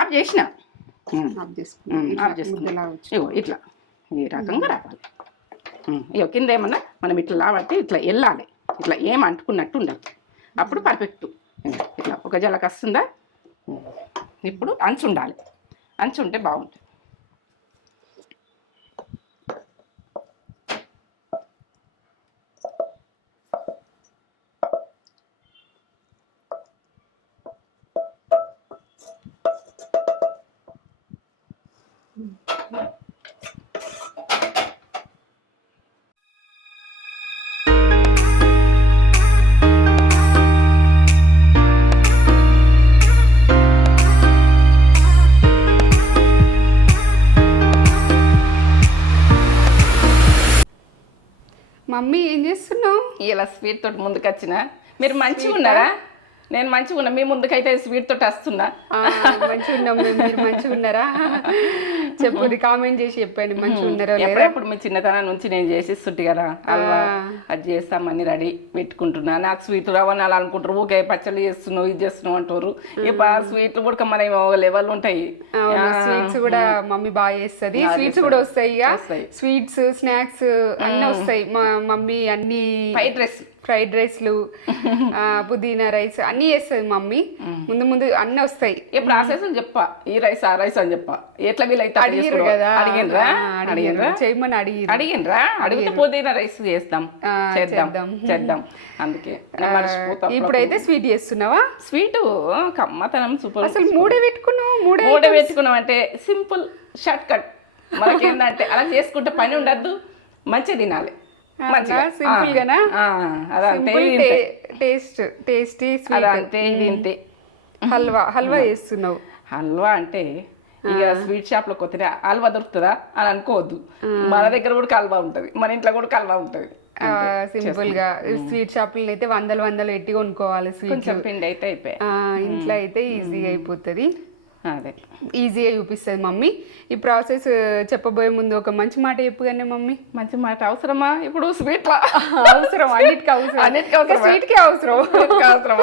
Of చేసిన of చేసుకున్నాం. Of చేసుకున్నా. ఇగో ఇట్లా ఈ రకంగా రావాలి. ఇగో కింద ఏమన్నా మనం ఇట్లా లాబట్టి ఇట్లా వెళ్ళాలి, ఇట్లా ఏం అంటుకున్నట్టు ఉండదు, అప్పుడు పర్ఫెక్ట్. ఇట్లా ఒక జలక వస్తుందా. ఇప్పుడు అంచు ఉండాలి, అంచు ఉంటే బాగుంటుంది. మమ్మీ ఏం చేస్తున్నావు? ఇలా స్వీట్ తోటి ముందుకు వచ్చిన. మీరు మంచిగా ఉన్నారా? నేను మంచిగా ఉన్నా. మీ ముందుకైతే స్వీట్ తోటి వస్తున్నా. మంచిగా ఉన్నాం మేము. మీరు మంచిగా ఉన్నారా? చెప్పండి, కామెంట్ చేసి చెప్పండి మంచిగా ఉన్నారా లేదా. ఎప్పుడప్పుడు మీ చిన్నతనం నుంచి నేను చేసిస్తుంటే కదా అల్వా, అది చేస్తామని రెడీ పెట్టుకుంటున్నా. నాకు స్వీట్ రవ్వని అలా అనుకుంటారు, ఊకే పచ్చళ్ళు చేస్తున్నావు ఇది చేస్తున్నావు అంటారు. ఇక స్వీట్లు కూడా మన లెవెల్ ఉంటాయి. స్వీట్స్ కూడా మమ్మీ బాగా చేస్తుంది. స్వీట్స్ కూడా వస్తాయి, స్వీట్స్ స్నాక్స్ అన్నీ వస్తాయి. మా మమ్మీ అన్ని ఫ్రైడ్ రైస్లు, పుదీనా రైస్ అన్నీ చేస్తుంది మమ్మీ. ముందు ముందు అన్నీ వస్తాయి. ఈ ప్రాసెస్ చెప్పా, ఈ రైస్ ఆ రైస్ అని చెప్పా. ఎట్లా వీలైతే అడిగిరు కదా, చేయమని అడిగినరా? అడిగితే పుదీనా రైస్ చేద్దాం చేద్దాం. అందుకే ఇప్పుడైతే స్వీట్ చేస్తున్నావా? స్వీట్ కమ్మతనం సూపర్. అసలు మూడే పెట్టుకున్నాం అంటే సింపుల్ షార్ట్ కట్. మనకేంటంటే అలా చేసుకుంటే పని ఉండద్దు, మంచిగా తినాలి. సింపుల్ గానా? టేస్టీ ఇంతే. హల్వా చేస్తున్నావు. హల్వా అంటే ఇక స్వీట్ షాప్ లో కొత్త హల్వా దొరుకుతుందా అని అనుకోవద్దు. మన దగ్గర కూడా హల్వా ఉంటది, మన ఇంట్లో కూడా హల్వా ఉంటది. సింపుల్ గా స్వీట్ షాపులు అయితే వందలు పెట్టి కొనుక్కోవాలి. స్వీట్ పిండి అయితే అయిపోయి, ఇంట్లో అయితే ఈజీగా అయిపోతుంది. అదే ఈజీగా చూపిస్తుంది మమ్మీ. ఈ ప్రాసెస్ చెప్పబోయే ముందు ఒక మంచి మాట చెప్పుగానే మమ్మీ. మంచి మాట అవసరమా ఇప్పుడు? స్వీట్లా అవసరం, అన్నిటికీ అవసరం, స్వీట్కి అవసరం.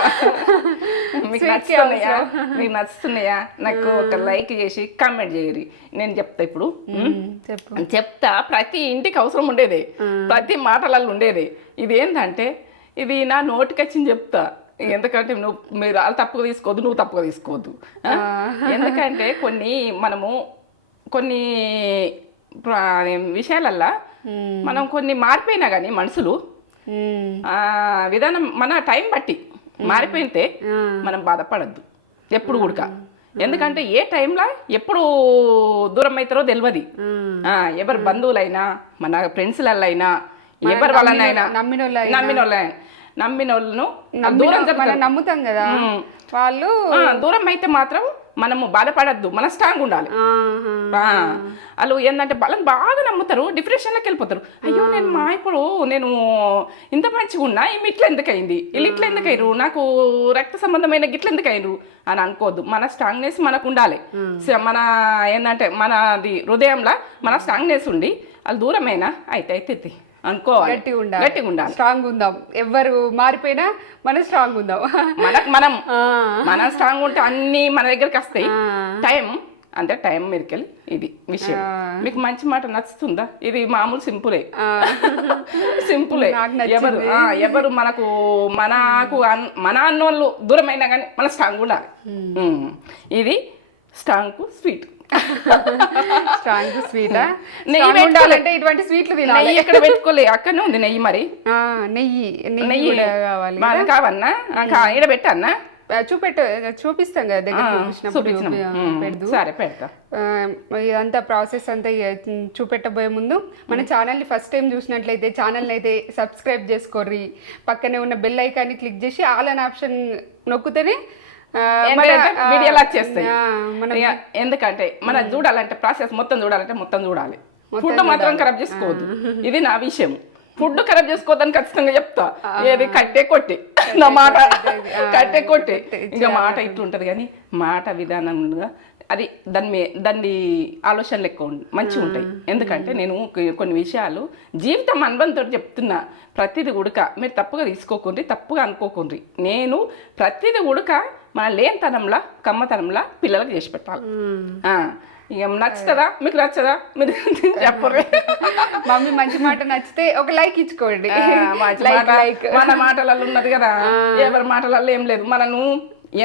మీకు నచ్చుతున్నాయా? నాకు ఒక లైక్ చేసి కామెంట్ చేయరి. నేను చెప్తా ఇప్పుడు, చెప్తా. ప్రతి ఇంటికి అవసరం ఉండేది, ప్రతి మాటలలో ఉండేది. ఇది ఏంటంటే ఇది నా నోటికి వచ్చింది చెప్తా. ఎందుకంటే మీరు వాళ్ళు తప్పుగా తీసుకోవద్దు, నువ్వు తప్పుగా తీసుకోవద్దు. ఎందుకంటే మనము కొన్ని విషయాలల్లో మనం కొన్ని మారిపోయినా కానీ మనుషులు విధానం మన టైం బట్టి మారిపోయితే మనం బాధపడద్దు ఎప్పుడు కూడా. ఎందుకంటే ఏ టైంలో ఎప్పుడు దూరం అవుతారో తెలియదు. ఎవరి బంధువులైనా, మన ఫ్రెండ్స్లైనా, ఎవరి వాళ్ళనైనా నమ్మిన వాళ్ళను దూరం నమ్ముతాం కదా, వాళ్ళు దూరం అయితే మాత్రం మనము బాధపడద్దు, మన స్ట్రాంగ్ ఉండాలి. వాళ్ళు ఏంటంటే వాళ్ళని బాగా నమ్ముతారు, డిప్రెషన్లోకి వెళ్ళిపోతారు. అయ్యో ఇప్పుడు నేను ఇంత మంచిగా ఉన్నా, ఈమె ఇట్లా ఎందుకు అయింది, వీళ్ళు ఇట్లా ఎందుకు అయ్యారు, నాకు రక్త సంబంధమైన గిట్ల ఎందుకు అయ్యారు అని అనుకోవద్దు. మన స్ట్రాంగ్నెస్ మనకు ఉండాలి. మన ఏంటంటే మనది హృదయంలో మన స్ట్రాంగ్నెస్ ఉండి వాళ్ళు దూరమైనా అయితే అనుకోవాలి, గట్టిగా ఉండాలి, స్ట్రాంగ్ ఉందాం. ఎవరు మారిపోయినా మనం స్ట్రాంగ్ ఉందాం. మనం స్ట్రాంగ్ ఉంటే అన్ని మన దగ్గరికి వస్తాయి. టైం మీదకెళ్ళి ఇది విషయం. మీకు మంచి మాట నచ్చుతుందా? ఇది మామూలు సింపులే. ఎవరు మన అన్నోళ్ళు దూరమైనా కానీ మన స్ట్రాంగ్ ఉండాలి. ఇది స్ట్రాంగ్ స్వీట్. నెయ్యి ఉండాలంటే ఇటువంటి స్వీట్లు తినాలి. నెయ్యి ఎక్కడ పెట్టుకోలే, అక్కడనే ఉంది నెయ్యి. మరి నెయ్యి కావన్నా ఇక్కడ పెట్టన్నా? చూపిస్తాం కదా దగ్గర. సరే పెడతా. ఇదంతా ప్రాసెస్ అంతా చూపెట్టబోయే ముందు మన ఛానల్ని ఫస్ట్ టైం చూసినట్లయితే ఛానల్ని అయితే సబ్స్క్రైబ్ చేసుకోర్రి. పక్కనే ఉన్న బెల్ ఐకాన్ని క్లిక్ చేసి ఆల్ అనే ఆప్షన్ నొక్కుతేనే వీడియోలు వచ్చేస్తాయి. ఎందుకంటే మనం చూడాలంటే ప్రాసెస్ మొత్తం చూడాలి. ఫుడ్ మాత్రం ఖరాబ్ చేసుకోవద్దు. ఇది నా విషయం. ఫుడ్ ఖరాబ్ చేసుకోవద్దని ఖచ్చితంగా చెప్తా. ఏది కట్టే కొట్టి నా మాట కట్టే కొట్టి ఇంకా మాట ఇట్లుంటది కానీ మాట విధానంగా అది దాన్ని ఆలోచనలు ఎక్కువ మంచిగా ఉంటాయి. ఎందుకంటే నేను కొన్ని విషయాలు జీవితం అనుభవంతో చెప్తున్నా. ప్రతిదీ ఉడక మీరు తప్పుగా తీసుకోకుండ్రి, తప్పుగా అనుకోకుండ్రి. నేను ప్రతిదీ ఉడక మన లేనితనంలా కమ్మతనంలా పిల్లలకు చేసి పెట్టాలి. ఇక నచ్చుతుందా మీకు నచ్చదా మీరు చెప్పరు. మమ్మీ మంచి మాట నచ్చితే ఒక లైక్ ఇచ్చుకోండి. మన మాటలలో ఉన్నది కదా, ఎవరి మాటలలో ఏం లేదు. మనను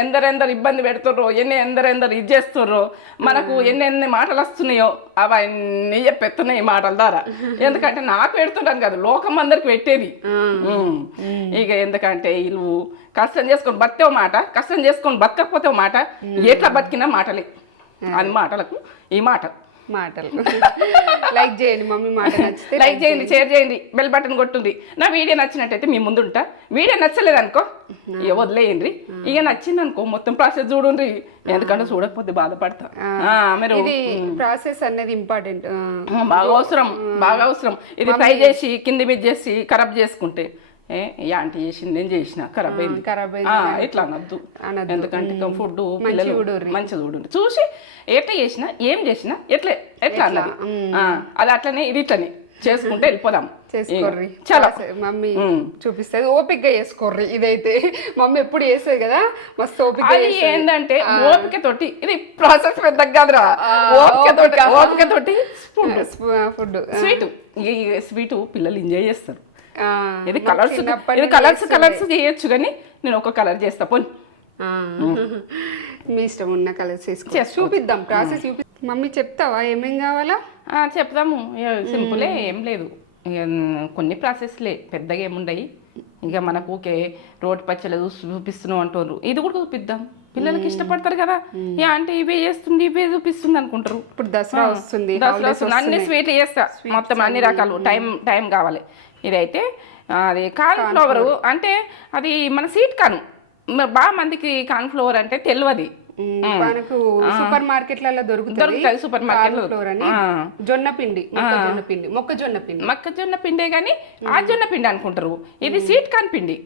ఎందరెందరు ఇబ్బంది పెడుతుర్రో, ఎందరెందరు ఇది చేస్తుర్రో, మనకు ఎన్ని మాటలు వస్తున్నాయో అవన్నీ చెప్పెత్తున్నాయి ఈ మాటల ద్వారా. ఎందుకంటే నాకు పెడుతున్నాను కదా, లోకం అందరికి పెట్టేది. ఇక ఎందుకంటే వీళ్ళు కష్టం చేసుకొని బతికే మాట, కష్టం చేసుకొని బతకపోతే మాట, ఎట్లా బతికినా మాటలే. అది మాటలకు ఈ మాటలు లైక్ చేయండి మమ్మీ మాట నచ్చితే, లైక్ చేయండి, షేర్ చేయండి, బెల్ బటన్ కొట్టుంది. నా వీడియో నచ్చినట్టయితే మీ ముందుంటా. వీడియో నచ్చలేదు అనుకో ఇక వదిలేయండి. ఇక నచ్చింది అనుకో మొత్తం ప్రాసెస్ చూడండి, ఎందుకంటే చూడకపోతే బాధపడతా. మీరు ప్రాసెస్ అనేది ఇంపార్టెంట్, బాగా అవసరం. ఇది ఫ్రై చేసి కింది మీద చేసి ఖరాబ్ చేసుకుంటే యాంటీ చేసింది నేను చేసిన ఖరాబ్ అయింది ఇట్లా అనద్దు. ఎందుకంటే ఫుడ్ మంచిగా చూడండి, చూసి ఎట్లా చేసినా ఏం చేసినా ఎట్లా అన్నది అది అట్లనే ఇది ఇట్లనే చేసుకుంటే వెళ్ళిపోదాం. చాలా మమ్మీ చూపిస్తుంది, ఓపికగా చేసుకోర్రి. ఇదైతే మమ్మీ ఎప్పుడు చేసేది కదా, మస్తు ఓపిక. ఏంటంటే ఓపిక తోటి ఇది ప్రాసెస్ పెద్ద కాదురా, ఓపిక తోటి ఫుడ్ స్వీట్ పిల్లలు ఎంజాయ్ చేస్తారు. ఇది కలర్స్ చేయొచ్చు కానీ నేను ఒక కలర్ చేస్తా పోనీ. మీ ఇష్టం ఉన్న కలర్స్ చూపిద్దాం, ప్రాసెస్ మమ్మీ చెప్తావా ఏమేం కావాలా? చెప్తాము, సింపులే, ఏం లేదు. కొన్ని ప్రాసెస్లే పెద్దగా ఏముండయి. ఇక మనకు ఓకే రోటి పచ్చళ్ళు చూపిస్తున్నాం అంటారు, ఇది కూడా చూపిద్దాం. పిల్లలకి ఇష్టపడతారు కదా, అంటే ఇవే చేస్తుంది ఇవే చూపిస్తుంది అనుకుంటారు. ఇప్పుడు దసరా వస్తుంది, అన్ని స్వీట్లు చేస్తా, మొత్తం అన్ని రకాలు. టైం కావాలి. ఇదైతే అది కార్న్ఫ్లవర్ అంటే అది మన స్వీట్ కార్న్. బాగా మందికి కార్న్ఫ్లవర్ అంటే తెలియదు. మనకు సూపర్ మార్కెట్లలో దొరుకుతాయి. సూపర్ మార్కెట్ జొన్న పిండి, మొక్కజొన్న పిండే కానీ ఆ జొన్న పిండి అనుకుంటారు. ఇది స్వీట్ కార్న్ పిండి.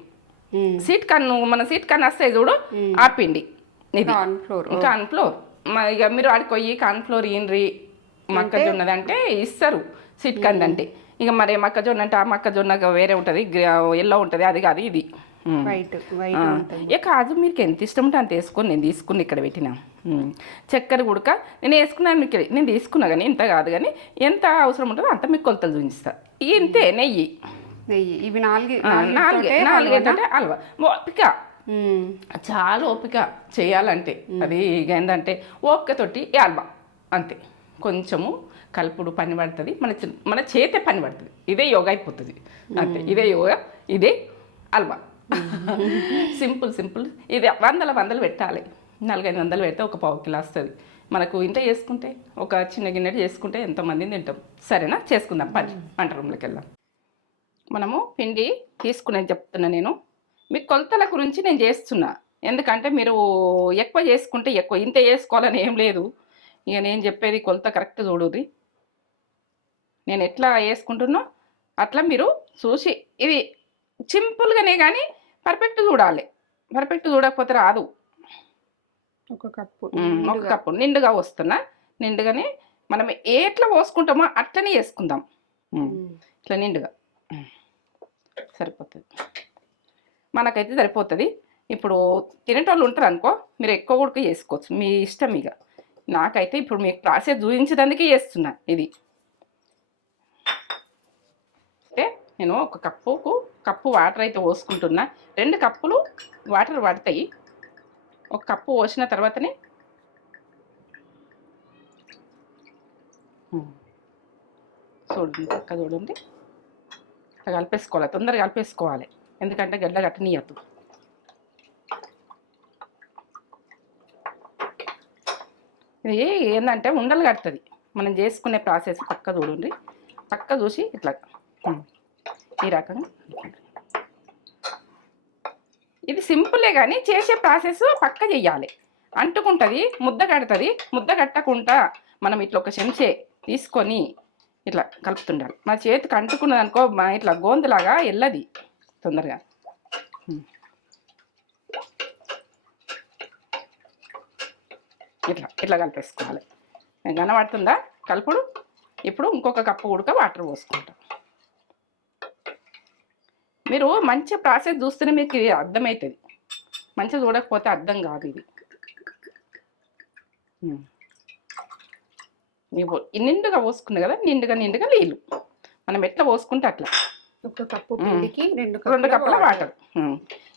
స్వీట్ కార్న్ మన స్వీట్ కార్న్ వస్తాయి చూడు, ఆ పిండి ఇది కార్న్ఫ్లోర్. ఇక మీరు ఆడికి పోయి కార్న్ఫ్లోర్ ఏండ్రి మొక్కజొన్నది అంటే ఇస్తారు, స్వీట్ కార్న్ అంటే. ఇక మరి మొక్కజొన్న అంటే ఆ మొక్కజొన్న వేరే ఉంటుంది, ఎల్లో ఉంటుంది, అది కాదు ఇది ఇక కాజు మీకు ఎంత ఇష్టం ఉంటే అంత వేసుకొని నేను తీసుకుని ఇక్కడ పెట్టినా. చక్కెర గుడక నేను వేసుకున్నాను, మీకు నేను తీసుకున్నా కానీ ఇంత కాదు, కానీ ఎంత అవసరం ఉంటుందో అంత మీకు కొలతలు చూపిస్తా. ఇంతే నెయ్యి ఇవి నాలుగేంటంటే హల్వా. ఓపిక, చాలా ఓపిక చేయాలంటే. అది ఇక ఏంటంటే ఓపికతోటి హల్వా అంతే. కొంచెము కలుపుడు పని పడుతుంది, మన చేతే పని పడుతుంది. ఇదే యోగా అయిపోతుంది అంతే. ఇదే యోగా, ఇదే హల్వా. సింపుల్. ఇది వందలు పెట్టాలి. 400-500 పెడితే ఒక పావు కిలో వస్తుంది మనకు. ఇంత చేసుకుంటే ఒక చిన్న గిన్నె చేసుకుంటే ఎంతమందిని తింటాం. సరేనా, చేసుకుందాం. వంట రూమ్లోకి వెళ్దాం. మనము పిండి తీసుకునేది చెప్తున్నా నేను, మీకు కొలతల గురించి నేను చేస్తున్నా. ఎందుకంటే మీరు ఎక్కువ చేసుకుంటే ఎక్కువ, ఇంత వేసుకోవాలని ఏం లేదు. ఇక నేను చెప్పేది కొలత కరెక్ట్ చూడుది. నేను ఎట్లా వేసుకుంటున్నా అట్లా మీరు చూసి, ఇది సింపుల్గానే కానీ పర్ఫెక్ట్ చూడాలి. పర్ఫెక్ట్ చూడకపోతే రాదు. ఒక కప్పు నిండుగా వస్తున్నా. నిండుగానే మనం ఎట్లా పోసుకుంటామో అట్లనే వేసుకుందాం. ఇట్లా నిండుగా సరిపోతుంది, మనకైతే సరిపోతుంది. ఇప్పుడు తినేటోళ్ళు ఉంటారు అనుకో, మీరు ఎక్కువ కూడా చేసుకోవచ్చు, మీ ఇష్టం. ఇక నాకైతే ఇప్పుడు మీకు ప్రాసెస్ చూపించడానికి చేస్తున్నా. ఇది అంటే నేను ఒక కప్పు వాటర్ అయితే పోసుకుంటున్నా. 2 కప్పులు వాటర్ పడతాయి. ఒక కప్పు పోసిన తర్వాతనే చూడండి, పక్క చూడండి, కలిపేసుకోవాలి. తొందరగా కలిపేసుకోవాలి, ఎందుకంటే గడ్డ కట్టనీయద్దు. ఇది ఏంటంటే ఉండలు కడుతుంది మనం చేసుకునే ప్రాసెస్. పక్క చూడండి, పక్క చూసి ఇట్లా ఈ రకంగా. ఇది సింపులే కానీ చేసే ప్రాసెస్ పక్క చెయ్యాలి. అంటుకుంటుంది, ముద్ద కడుతుంది. ముద్ద కట్టకుండా మనం ఇట్లా ఒక చెంచే తీసుకొని ఇట్లా కలుపుతుండాలి. మన చేతికి అంటుకున్నది అనుకో, ఇట్లా గోంతులాగా వెళ్ళది తొందరగా. ఇట్లా కలిపేసుకోవాలి. కనబడుతుందా కలుపుడు? ఇప్పుడు ఇంకొక కప్పు ఉడక వాటర్ పోసుకుంటాం. మీరు మంచి ప్రాసెస్ చూస్తేనే మీకు అర్థమవుతుంది. మంచిగా చూడకపోతే అర్థం కాదు ఇది. నిండుగా పోసుకున్నా కదా, నిండుగా నీళ్ళు మనం ఎట్లా పోసుకుంటే అట్లా. 1 కప్పు పిండికి 2 కప్పుల వాటర్.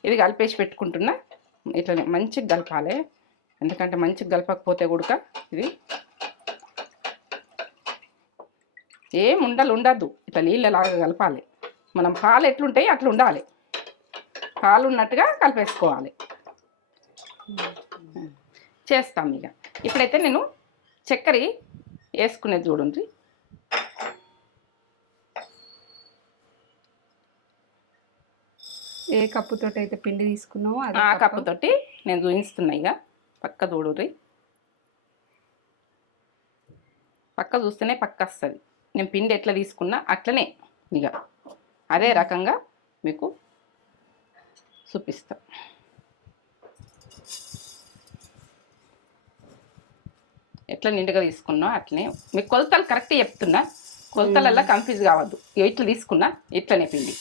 ఇది కలిపేసి పెట్టుకుంటున్నా. ఇట్లనే మంచిగా కలపాలి, ఎందుకంటే మంచిగా కలపకపోతే కూడా ఇది ఏం ఉండద్దు. ఇట్లా నీళ్ళలాగా కలపాలి. మనం పాలు ఎట్లుంటాయి అట్లా ఉండాలి, పాలు ఉన్నట్టుగా కలిపేసుకోవాలి. చేస్తాం ఇక. ఇప్పుడైతే నేను చక్కెర వేసుకునేది చూడండి. ఏ కప్పుతోటి అయితే పిండి తీసుకున్నామో ఆ కప్పుతోటి నేను చూపిస్తున్నా. ఇక పక్క చూడుర్రి, పక్క చూస్తేనే పక్క వస్తుంది. నేను పిండి ఎట్లా తీసుకున్నా అట్లనే ఇక అదే రకంగా మీకు చూపిస్తా. ఎట్లా నిండుగా తీసుకున్నా అట్లనే మీకు కొలతలు కరెక్ట్ చెప్తున్నా, కొలతలల్లో కన్ఫ్యూజ్ కావద్దు. ఇట్లా తీసుకున్నా ఇట్లనే పిండి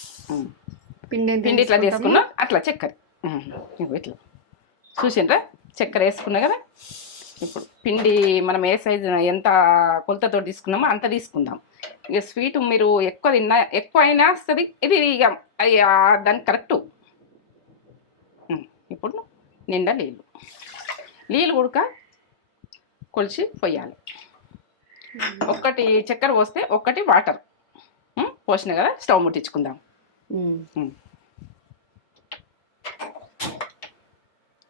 ఇట్లా తీసుకున్నా అట్లా చక్కెర ఇట్లా చూసిండ్రా, చక్కెర వేసుకున్నా కదా. ఇప్పుడు పిండి మనం ఏ సైజు ఎంత కొలతతో తీసుకున్నామో అంత తీసుకుందాం. ఇక స్వీట్ మీరు ఎక్కువ తిన్నా ఎక్కువ అయినా వస్తుంది ఇది, ఇక దానికి కరెక్టు. ఇప్పుడు నిండా నీళ్ళు ఉడక కొలిచి పోయాలి. ఒక్కటి చక్కెర పోస్తే ఒక్కటి వాటర్ పోసిన కదా. స్టవ్ ముట్టించుకుందాం.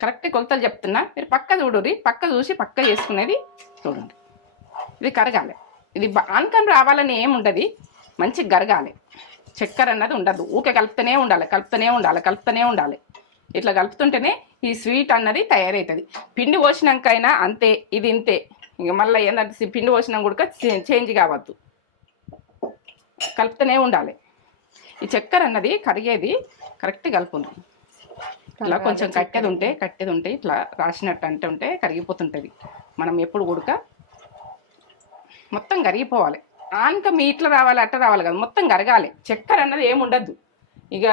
కరెక్ట్ కొలతలు చెప్తున్నా, మీరు పక్క చూడుర్రి. పక్క చూసి పక్క చేసుకునేది చూడండి. ఇది కరగాలి. ఇది ఆనకం రావాలని ఏముండదు, మంచిగా కరగాలి. చక్కెర అన్నది ఉండదు, ఊకే కలుపుతూనే ఉండాలి. ఇట్లా కలుపుతుంటేనే ఈ స్వీట్ అన్నది తయారవుతుంది. పిండి పోసినాకైనా అంతే, ఇది ఇంతే. ఇంక మళ్ళీ ఏంటంటే పిండి పోసినాక కూడా చేంజ్ కావద్దు, కలుపుతూనే ఉండాలి. ఈ చక్కెర అన్నది కరిగేది కరెక్ట్ కలుపుంది. ఇట్లా కొంచెం కట్టేది ఉంటే ఇట్లా రాసినట్టు ఉంటే కరిగిపోతుంటుంది. మనం ఎప్పుడు ఉడక మొత్తం కరిగిపోవాలి. ఆనక మీ ఇట్లా రావాలి అట్లా రావాలి కదా, మొత్తం కరగాలి. చక్కెర అన్నది ఏమి ఉండద్దు, ఇక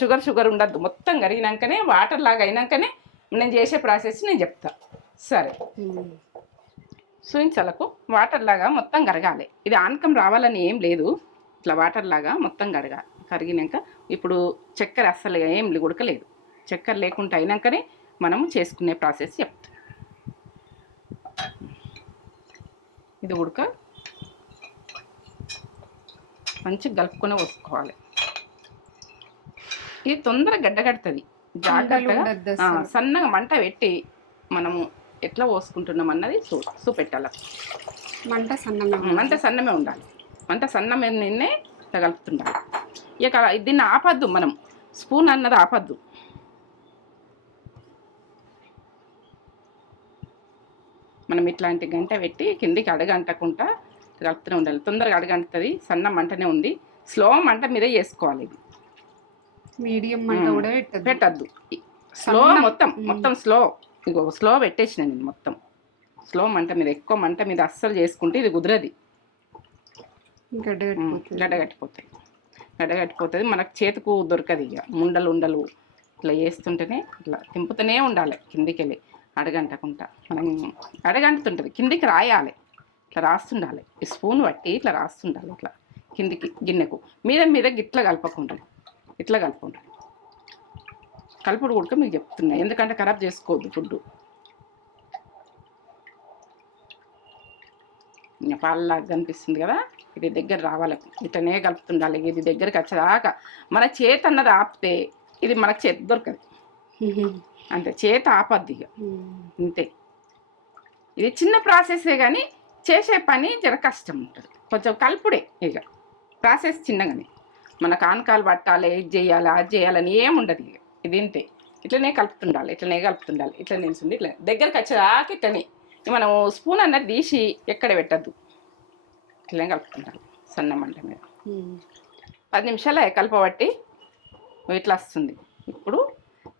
షుగర్ ఉండద్దు. మొత్తం కరిగినాకనే వాటర్ లాగా అయినాకనే నేను చేసే ప్రాసెస్ నేను చెప్తా. సరే, చూయించలకు వాటర్ లాగా మొత్తం కరగాలి. ఇది ఆనకం రావాలని ఏం లేదు, ఇట్లా వాటర్ లాగా మొత్తం కరిగినాక ఇప్పుడు చక్కెర అస్సలు ఏం ఉడకలేదు. చక్కెర లేకుండా అయినాకనే మనము చేసుకునే ప్రాసెస్ చెప్తాం. ఇది ఉడక మంచిగా కలుపుకొని వసుకోవాలి. ఇది తొందరగా గడ్డగడుతుంది. జాగ్రత్తగా సన్నగా మంట పెట్టి మనము ఎట్లా పోసుకుంటున్నాం అన్నది చూపెట్టాలి. మంట సన్నమే ఉండాలి. మంట సన్నమే ఇట్లా కలుపుతుండాలి. ఇక దీన్ని ఆపద్దు, మనం స్పూన్ అన్నది ఆపద్దు. మనం ఇట్లాంటి గంట పెట్టి కిందికి అడగంటకుండా కలుపుతూనే ఉండాలి. తొందరగా అడగంటుతుంది. సన్న మంటనే ఉంది, స్లో మంట మీదే చేసుకోవాలి. ఇది మీడియం మంట కూడా పెట్టద్దు. స్లో మొత్తం స్లో పెట్టేసిన నేను. మొత్తం స్లో మంట మీద, ఎక్కువ మంట మీద అస్సలు చేసుకుంటే ఇది కుదరది, గడ్డగట్టిపోతుంది. మనకు చేతుకు దొరకదు. ఇక ఉండలు ఇట్లా వేస్తుంటేనే ఇట్లా తింపుతూనే ఉండాలి కిందికి వెళ్ళి అడగంటకుండా. మనం అడగంటుతుంటుంది, కిందికి రాయాలి. ఇట్లా రాస్తుండాలి. ఈ స్పూన్ బట్టి ఇట్లా రాస్తుండాలి. ఇట్లా కిందికి గిన్నెకు మీద ఇట్లా కలపకుండా కలుపుడు కూడా మీకు చెప్తున్నా, ఎందుకంటే ఖరాబ్ చేసుకోవద్దు ఫుడ్. పాలలాగా కనిపిస్తుంది కదా, ఇది దగ్గర రావాలి. ఇట్లనే కలుపుతుండాలి. ఇది దగ్గరికి వచ్చేదాకా మన చేతి అన్నది ఆపితే ఇది మనకు చేతి దొరకదు. అంతే, చేతి ఆపద్దు ఇక, అంతే. ఇది చిన్న ప్రాసెసే కానీ చేసే పని జర కష్టం ఉంటుంది. కొంచెం కలుపుడే, ఇక ప్రాసెస్ చిన్నగానే. మన కానకాలు పట్టాలి, ఇది చేయాలి అది చేయాలని ఏముండదు. ఇక ఇది ఇంతే, ఇట్లనే కలుపుతుండాలి. ఇట్లా నిలుచుండి ఇట్లా దగ్గరికి వచ్చేదాకా ఇట్లనే. మనం స్పూన్ అన్నది తీసి ఎక్కడ పెట్టద్దు, ఇట్లనే కలుపుతుండాలి సన్న మంట మీద. 10 నిమిషాలు కలపబట్టి ఇట్లా వస్తుంది. ఇప్పుడు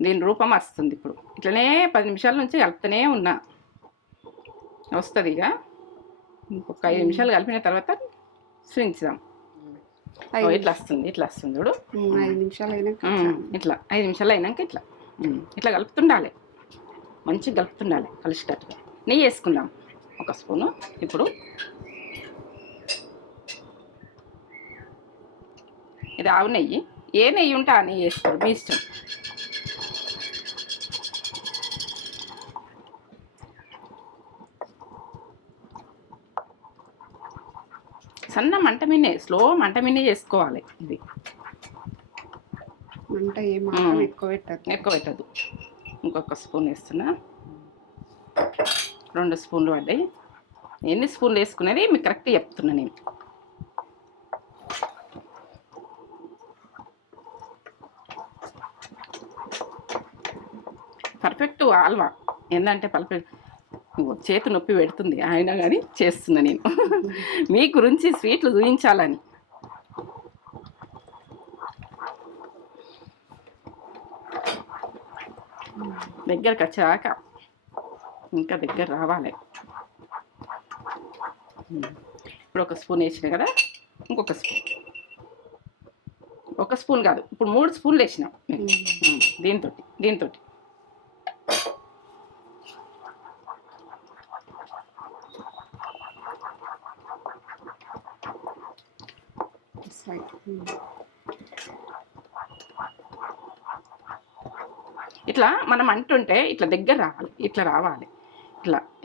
దీని రూపం వస్తుంది. ఇప్పుడు ఇట్లనే 10 నిమిషాల నుంచి కలుపుతూనే ఉన్నా వస్తుంది. ఇక ఇంకొక 5 నిమిషాలు కలిపిన తర్వాత స్వించుదాం. ఇట్లా వస్తుంది చూడు. 5 నిమిషాలు అయినాక ఇట్లా 5 నిమిషాలు అయినాక ఇట్లా ఇట్లా కలుపుతుండాలి, మంచిగా కలుపుతుండాలి కలిసేటట్టుగా. నెయ్యి వేసుకుందాం 1 స్పూను. ఇప్పుడు ఇది ఆవు నెయ్యి, ఏ నెయ్యి ఉంటే ఆ నెయ్యి వేసుకోండి, మీ ఇష్టం. సన్న మంట మీనే, స్లో మంట మీనే చేసుకోవాలి. ఇది మంట ఏమాత్రం ఎక్కువ పెట్టద్దు. ఇంకొక స్పూన్ వేస్తున్నా. 2 స్పూన్లు పడ్డాయి. ఎన్ని స్పూన్లు వేసుకునేది మీకు కరెక్ట్ చెప్తున్నా నేను. పర్ఫెక్ట్ హల్వా. ఏంటంటే చేతి నొప్పి పెడుతుంది అయినా కానీ చేస్తున్నా నేను మీ గురించి స్వీట్లు చూపించాలని. దగ్గరకు వచ్చాక ఇంకా దగ్గర రావాలి. ఇప్పుడు 1 స్పూన్ వేసిన కదా, ఇంకొక స్పూన్. 1 స్పూన్ కాదు, ఇప్పుడు 3 స్పూన్లు వేసినాం దీంతో. ఇట్లా మనం అంటుంటే ఇట్లా దగ్గర రావాలి, ఇట్లా రావాలి,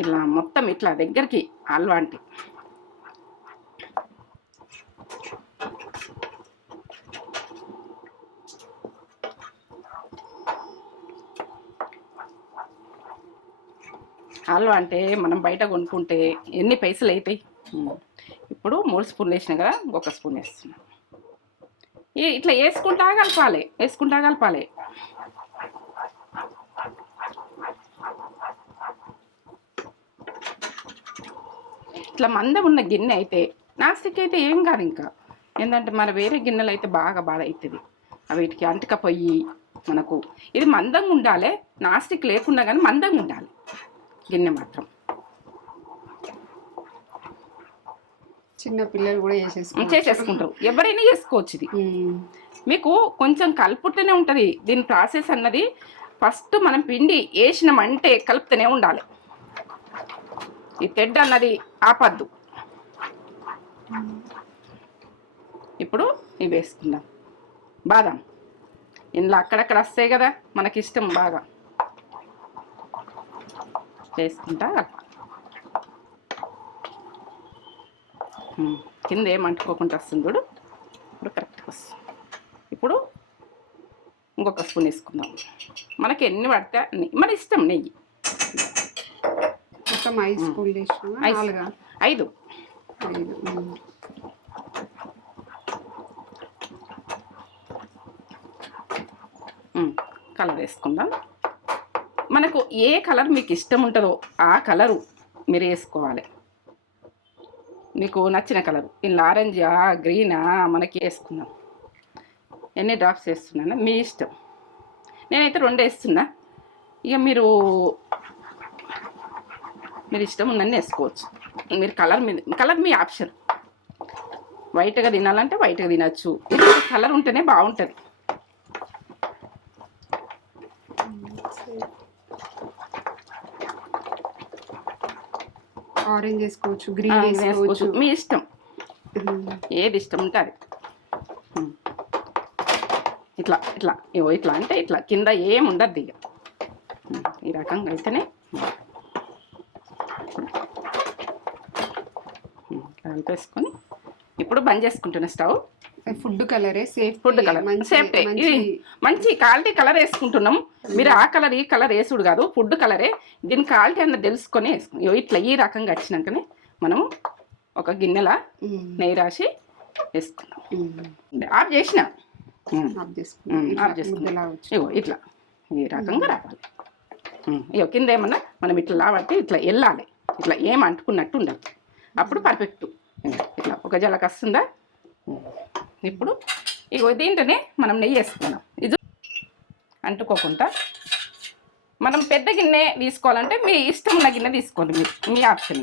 ఇట్లా మొత్తం ఇట్లా దగ్గరికి హల్వా అంటే. హల్వా అంటే మనం బయట కొనుక్కుంటే ఎన్ని పైసలు అవుతాయి. ఇప్పుడు 3 స్పూన్లు వేసినా కదా, 1 స్పూన్ వేస్తున్నా. ఇట్లా వేసుకుంటా కలపాలి. ఇట్లా మందం ఉన్న గిన్నె అయితే, నాస్టిక్ అయితే ఏం కాదు. ఇంకా ఏంటంటే మన వేరే గిన్నెలు అయితే బాగా బాధ అవుతుంది, వీటికి అంటుకపోయి మనకు. ఇది మందంగా ఉండాలి, నాస్టిక్ లేకుండా కానీ మందంగా ఉండాలి గిన్నె మాత్రం. చిన్న పిల్లలు కూడా చేసేసుకుంటారు, ఎవరైనా చేసుకోవచ్చు. ఇది మీకు కొంచెం కలుపుతూనే ఉంటుంది. దీని ప్రాసెస్ అన్నది ఫస్ట్ మనం పిండి వేసినామంటే కలుపుతూనే ఉండాలి. ఈ తెడ్డ అన్నది ఆపద్దు. ఇప్పుడు ఇవి వేసుకుందాం. బాదం ఇందులో అక్కడక్కడ వస్తాయి కదా, మనకి ఇష్టం బాగా వేసుకుంటా. కింద ఏమంటుకోకుండా వస్తుంది చూడు, ఇప్పుడు కరెక్ట్గా వస్తుంది. ఇప్పుడు ఇంకొక స్పూన్ వేసుకుందాం. మనకి ఎన్ని పడితే అన్ని, మన ఇష్టం. నెయ్యి మొత్తం 5 స్పూన్లు వేసినా, 5 కలర్ వేసుకుందాం. మనకు ఏ కలర్ మీకు ఇష్టం ఉంటుందో ఆ కలరు మీరు వేసుకోవాలి. మీకు నచ్చిన కలరు, ఇలా ఆరెంజా గ్రీనా మనకి వేసుకుందాం. ఎన్ని డ్రాప్స్ వేస్తున్నాను మీ ఇష్టం. నేనైతే 2 వేస్తున్నా. ఇక మీరు ఇష్టం ఉన్నన్ని వేసుకోవచ్చు. మీరు కలర్ మీ ఆప్షన్. వైట్గా తినాలంటే వైట్గా తినచ్చు. కలర్ ఉంటేనే బాగుంటుంది. ఆరెంజ్ వేసుకోవచ్చు, గ్రీన్ వేసుకోవచ్చు, మీ ఇష్టం. ఏది ఇష్టం ఉంటే అది. ఇట్లా అంటే ఇట్లా కింద ఏం ఉండద్దు. ఇక ఈ రకంగా అయితేనే కలిపేసుకొని ఇప్పుడు బంద్ చేసుకుంటున్నా స్టవ్. ఫుడ్ కలరే, ఫుడ్ కలర్ సేఫ్టీ. మంచి క్వాలిటీ కలర్ వేసుకుంటున్నాం. మీరు ఆ కలర్ ఈ కలర్ వేసుడు కాదు, ఫుడ్ కలరే. దీని క్వాలిటీ అన్న తెలుసుకొని వేసుకున్నాం. ఇట్లా ఈ రకంగా వచ్చినాకనే మనం ఒక గిన్నెల నెయ్యి రాసి వేసుకుందాం. ఆఫ్ చేసిన ఇట్లా ఈ రకంగా రావాలి. కింద ఏమన్నా మనం ఇట్లా లాబట్టి ఇట్లా వెళ్ళాలి. ఇట్లా ఏం అంటుకున్నట్టు ఉండదు. అప్పుడు పర్ఫెక్ట్. ఇట్లా ఒక జలక వస్తుందా. ఇప్పుడు దీంట్లోనే మనం నెయ్యి వేసుకున్నాం. ఇది అంటుకోకుండా మనం పెద్ద గిన్నె తీసుకోవాలంటే మీ ఇష్టం ఉన్న గిన్నె తీసుకోండి. మీరు మీ ఆప్షన్.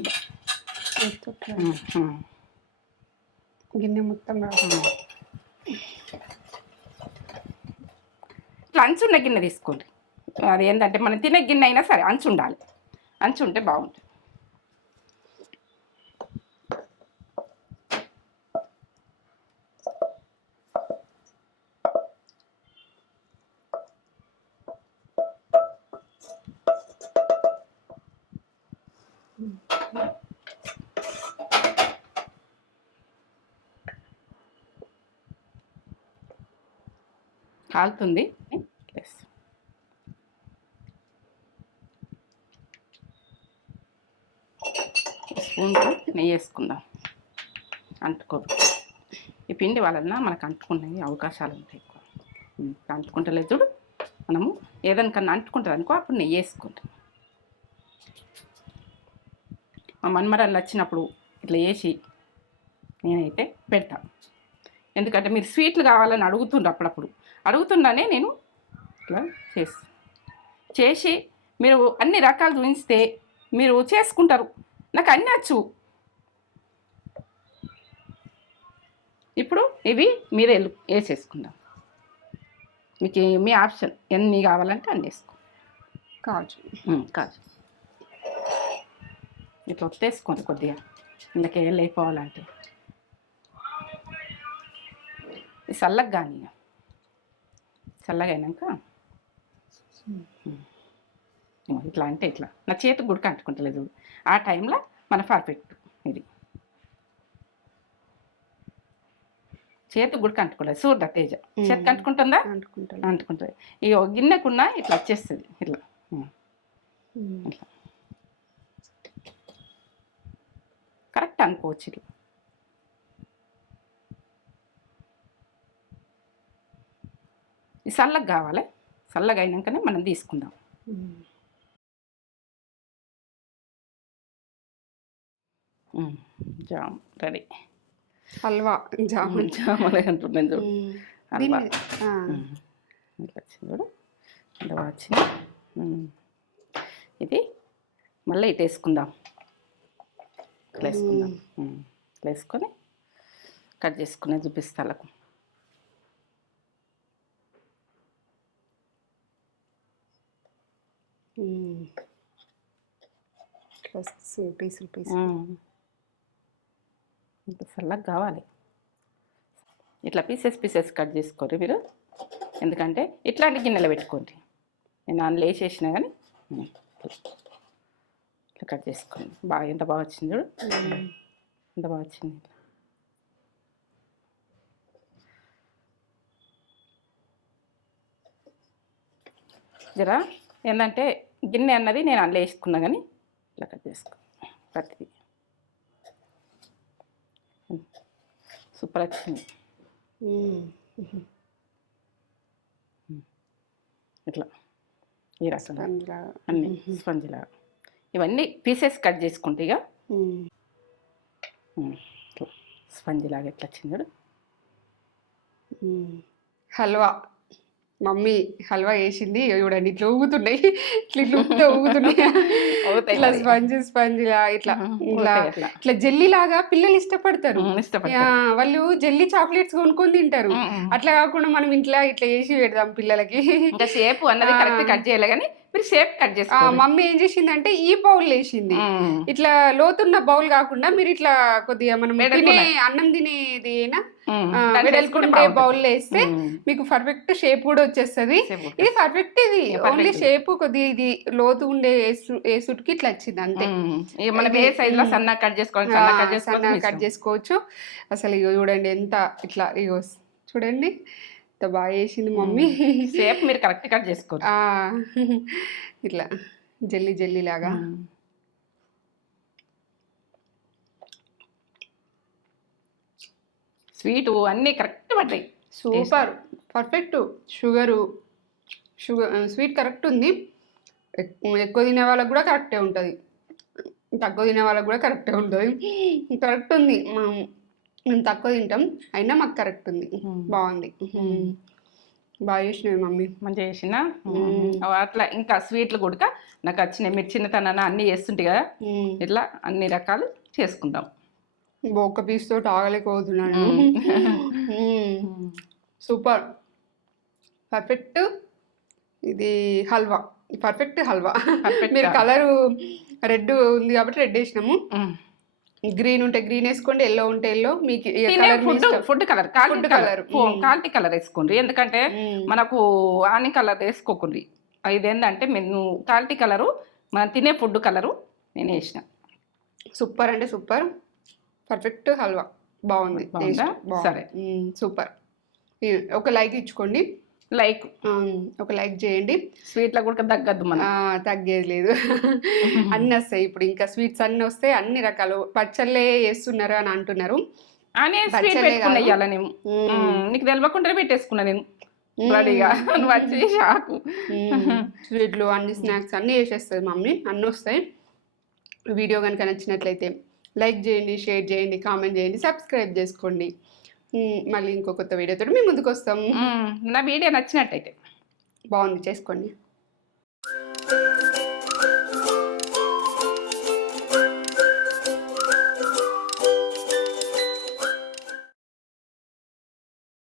గిన్నె మొత్తం ఇట్లా అంచు ఉన్న గిన్నె తీసుకోండి. అది ఏంటంటే మనం తినే గిన్నె అయినా సరే అంచు ఉండాలి, అంచు ఉంటే బాగుంటుంది. కాలుతుంది. స్పూన్తో నెయ్యి వేసుకుందాం, అంటుకోదు. ఈ పిండి వలన మనకు అంటుకునే అవకాశాలు ఉంటాయి ఎక్కువ. అంటుకుంటలేదు చూడు, మనము ఏదనికన్నా అంటుకుంటుంది అనుకో అప్పుడు నెయ్యి వేసుకుంటాం. మా మన్మరాలు వచ్చినప్పుడు ఇట్లా వేసి నేనైతే పెడతా. ఎందుకంటే మీరు స్వీట్లు కావాలని అడుగుతుండ్రు, అప్పుడప్పుడు అడుగుతున్నానే నేను ఇట్లా చేసి మీరు అన్ని రకాలు చూపిస్తే మీరు చేసుకుంటారు. నాకు అన్నీ వచ్చు. ఇప్పుడు ఇవి మీరే వేసేసుకుందాం. మీకు మీ ఆప్షన్ ఎన్ని కావాలంటే అన్నీ వేసుకో. కాజు ఇట్లా ఒత్తేసుకోండి కొద్దిగా, ఇందుకేం లేకపోవాలంటే. చల్లగా కానీ చల్లగా అయినాక ఇట్లా అంటే ఇట్లా నా చేతికి గుడికి అంటుకుంటలేదు. ఆ టైంలో మన పర్ఫెక్ట్ ఇది చేతికి గుడికి అంటుకోలేదు. చూడదా తేజ చేతికి అంటుకుంటుందా? అంటుకుంటుంది. ఇక గిన్నెకున్నా ఇట్లా వచ్చేస్తుంది. ఇట్లా ఇట్లా కరెక్ట్ అనుకోవచ్చు. ఇట్లా ఈ చల్లగా కావాలి. చల్లగా అయినాకనే మనం తీసుకుందాం. Jam ready. హల్వా జామలే అంటున్నాను చూడు. హల్వా ఇట్లా వచ్చింది చూడు, ఇంత వచ్చింది. ఇది మళ్ళీ ఇటు వేసుకుందాం. ఇట్లా వేసుకుందాం. ఇట్లా వేసుకొని కట్ చేసుకునే చూపిస్తాలకు. పీసులు ఇంత చల్లగా కావాలి. ఇట్లా పీసెస్ కట్ చేసుకోరు మీరు, ఎందుకంటే ఇట్లాంటి గిన్నెలు పెట్టుకోండి. నేను అందులో వేసేసినా కానీ ఇట్లా కట్ చేసుకోండి. బాగా ఎంత బాగా వచ్చింది చూడు, ఎంత బాగా వచ్చింది. జరా ఏంటంటే గిన్నె అన్నది నేను అందులో వేసుకున్నా కానీ ఇట్లా కట్ చేసుకో. ప్రతిదీ సూపర్ వచ్చింది. ఇట్లా ఈ రకంగా అన్నీ స్పంజ్ లాగా ఇవన్నీ పీసెస్ కట్ చేసుకుంటే ఇక ఇట్లా స్పంజ్ లాగా ఎట్లా వచ్చింది చూడు. హల్వా మమ్మీ హల్వా వేసింది. చూడండి ఇట్లా ఊగుతున్నాయి, ఇట్లా ఊగుతున్నాయి. ఇట్లా స్పంజ్ లా ఇట్లా ఇట్లా జెల్లీ లాగా పిల్లలు ఇష్టపడతారు. వాళ్ళు జెల్లీ చాక్లెట్స్ కొనుక్కొని తింటారు. అట్లా కాకుండా మనం ఇంట్లో ఇట్లా వేసి పెడదాం పిల్లలకి. షేప్ అన్నది కరెక్ట్ కట్ చేయాలి కానీ మీరు షేప్ కట్ చేసి. మమ్మీ ఏం చేసిందంటే ఈ బౌల్ వేసింది. ఇట్లా లోతున్న బౌల్ కాకుండా మీరు ఇట్లా కొద్దిగా మనం అన్నం తినేది బౌల్ వేస్తే మీకు పర్ఫెక్ట్ షేప్ కూడా వచ్చేస్తుంది. ఇది పర్ఫెక్ట్. ఇది ఓన్లీ షేప్ కొద్దిగా ఇది లోతు ఉండే ఏసుటికి ఇట్లా వచ్చింది అంతే. మనం ఏ సైజ్ లో సన్నగా కట్ చేసుకోవాలి, సన్నగా కట్ చేసుకోవచ్చు. అసలు ఇగో చూడండి ఎంత ఇట్లా ఇగో చూడండి ఎంత బాగా వేసింది మమ్మీ. షేప్ మీరు కరెక్ట్ కట్ చేసుకో. ఇట్లా జెల్లీ లాగా. స్వీటు అన్నీ కరెక్ట్ పడ్డాయి. Super perfect. Sugar sweet correct ఉంది. ఎక్కువ తినే వాళ్ళకి కూడా కరెక్టే ఉంటుంది, తక్కువ తినే వాళ్ళకి కూడా కరెక్టే ఉంటుంది. కరెక్ట్ ఉంది. మేము తక్కువ తింటాం అయినా మాకు కరెక్ట్ ఉంది. బాగుంది. బాగా చేసినవి మమ్మీ, మంచిగా చేసిన. అట్లా ఇంకా స్వీట్లు కూడా నాకు వచ్చినాయి. మీరు చిన్నతనాన్ని అన్నీ చేస్తుంటే కదా, ఇట్లా అన్ని రకాలు చేసుకుంటాం. ఒక్క పీస్ తోటి ఆగలేకపోతున్నాను. Super perfect. ఇది హల్వా, పర్ఫెక్ట్ హల్వా. మీరు కలరు రెడ్ ఉంది కాబట్టి రెడ్ వేసినాము. గ్రీన్ ఉంటే గ్రీన్ వేసుకోండి, ఎల్లో ఉంటే ఎల్లో. మీకు ఫుడ్ కలర్ క్వాలిటీ కలర్ వేసుకోండి, ఎందుకంటే మనకు ఆని కలర్ వేసుకోకండి. ఇదేంటంటే మేము క్వాలిటీ కలరు, మనం తినే ఫుడ్ కలరు నేను వేసిన. సూపర్ అంటే సూపర్, పర్ఫెక్ట్ హల్వా. బాగుంది, సరే సూపర్. ఒక లైక్ ఇచ్చుకోండి, ఒక లైక్ చేయండి. స్వీట్లో కూడా తగ్గద్దు, మన తగ్గేది లేదు. అన్నీ వస్తాయి ఇప్పుడు, ఇంకా స్వీట్స్ అన్నీ వస్తాయి, అన్ని రకాలు. పచ్చళ్ళే వేస్తున్నారు అని అంటున్నారు. నీకు తెలియకుండా పెట్టేసుకున్నా నేను రెడీగా, నువ్వు వచ్చి షాకు. స్వీట్లు అన్ని స్నాక్స్ అన్నీ వేసేస్తుంది మమ్మీ, అన్నీ వస్తాయి. వీడియో కనుక నచ్చినట్లయితే లైక్ చేయండి, షేర్ చేయండి, కామెంట్ చేయండి, సబ్స్క్రైబ్ చేసుకోండి. మళ్ళీ ఇంకో కొత్త వీడియోతో మేము ముందుకు వస్తాము. నా వీడియో నచ్చినట్టయితే బాగుంది చేసుకోండి.